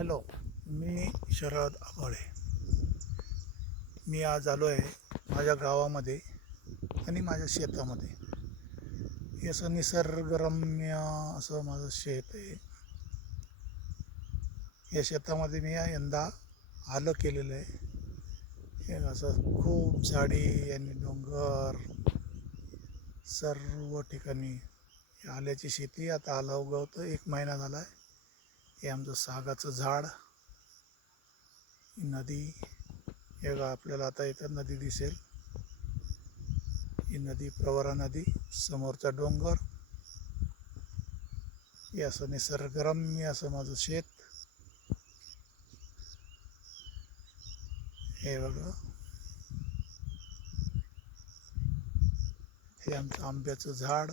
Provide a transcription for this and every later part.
Hello मी शरद आभाळे. मी आज आलो आहे माझ्या गावामध्ये आणि माझ्या शेतामध्ये. हे असं निसर्गरम्य असं माझं शेत आहे. या शेतामध्ये मी यंदा आलं केलेलं आहे. हे असं खूप झाडी आणि डोंगर सर्व ठिकाणी. आल्याची शेती आता आलं उगवतं. एक महिना झाला आहे. हे आमचं सागाचं झाड. नदी हे बघा आपल्याला आता इथं नदी दिसेल. ही नदी प्रवरा नदी समोरचा डोंगर. हे असं निसर्गरम्य असं माझं शेत. हे बघा. हे आमचं आंब्याचं झाड.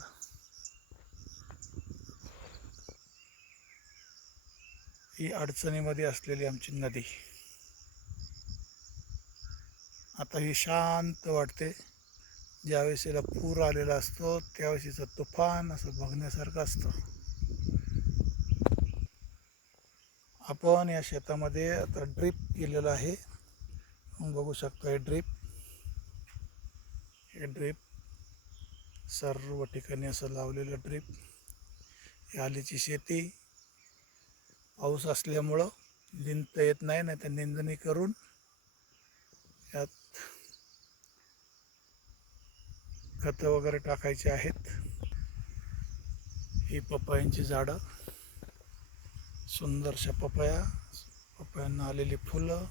ही अडचणीमध्ये असलेली आमची नदी. आता ही शांत वाटते. ज्यावेळेस याला पूर आलेला असतो त्यावेळेस हिचं तुफान असं बघण्यासारखं असतं. आपण या शेतामध्ये आता ड्रीप केलेलं आहे. बघू शकतो हे ड्रीप. हे ड्रीप सर्व ठिकाणी असं लावलेलं ड्रीप. हे आलीची शेती. पाऊस असल्यामुळं निंदता येत नाही नाही तर निंदणी करून यात खतं वगैरे टाकायची आहेत. ही पपयांची झाडं सुंदरशा पपया पपयांना आलेली फुलं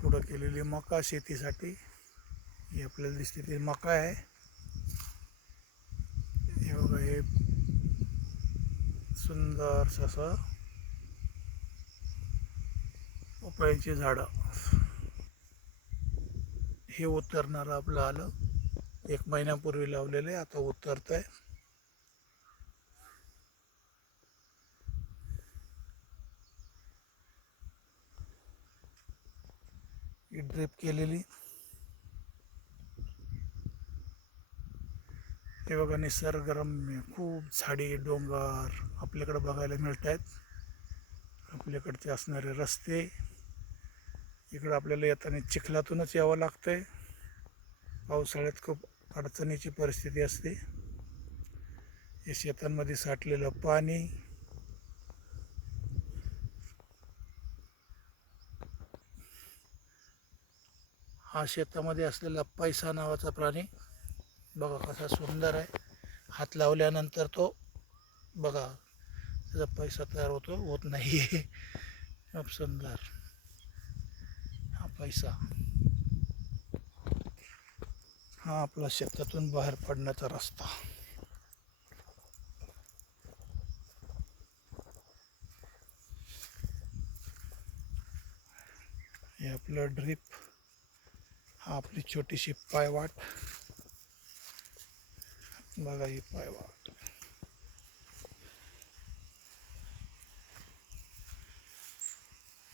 पुढं केलेली मका शेतीसाठी. ही आपल्याला दिसते ते मका आहे. हे बघा हे सुंदर असं पपयांची झाडं. हे उतरणारं आपलं आलं. एक महिन्यापूर्वी लावलेलं आहे आता उतरत आहे ही ड्रिप केलेली. हे बघा निसर्गरम्य खूप झाडी डोंगर आपल्याकडं बघायला मिळत आहेत आपल्याकडचे असणारे रस्ते इकडं आपल्याला येताना चिखलातूनच यावं लागतं आहे पावसाळ्यात खूप अडचणीची परिस्थिती असते. हे शेतांमध्ये साठलेलं पाणी हा शेतामध्ये असलेला पैसा नावाचा प्राणी बघा कसा सुंदर आहे. हात लावल्यानंतर तो बघा त्याचा पैसा तयार होतो होत नाही खूप सुंदर. हा पैसा. हा आपला शेतातून बाहेर पडण्याचा रस्ता. हे आपलं ड्रीप हा आपली छोटीशी पायवाट. बघा ही पायवाट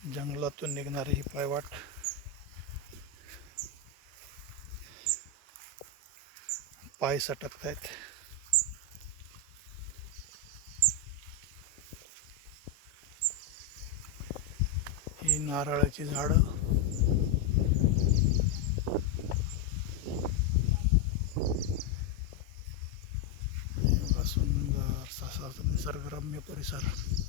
जंगलातून निघणारी ही पायवाट पाय सटकत आहेत ही नारळाची झाडं हे बघा सुंदर असा निसर्गरम्य परिसर